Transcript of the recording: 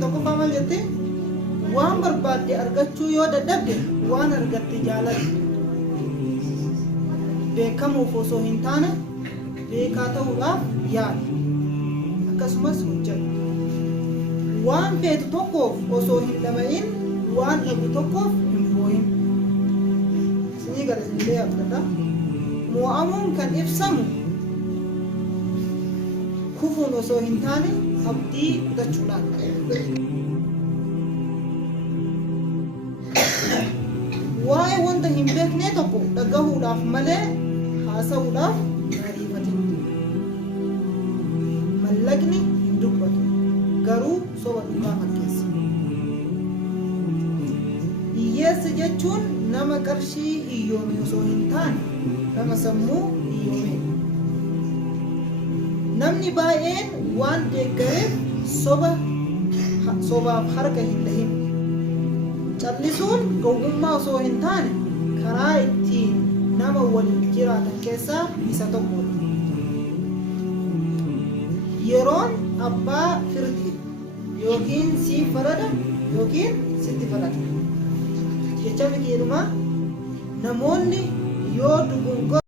Tokkoffaa maal jettee waan barbaadde argachuu yoo dadhabde waan argatte jaalladhu. Beekamuuf osoo hin taane beekaa ta'uudhaaf yaali. Akkasumas hojjedhu. Waan feetu tokkoof osoo hin dhama'in waan dhabu tokkoof hin boo'in. Isinii galatillee abdata. Mo'amuun kan ibsamu kufuun osoo hin taane abdii kutachuudhaan. Waa'ee wanta hin beekne tokko dhagahuudhaaf malee haasa'uudhaaf ariifatin. Mallaqni hin dubbatu garuu soba dhugaa fakkeessa. Hiyyeessa jechuun nama qarshii hiyyoome osoo hin taane nama sammuu hiyyoome. Namni baay'een waan deeggareef sobaaf harka hin dhahin. Callisuun gowwummaa osoo hin taane karaa ittiin nama waliin jiraatan keessaa isa tokkodha. Yeroon abbaa firdi yookiin siif farada yookiin sitti farada. Jecha mitiidhuma namoonni yoo dugun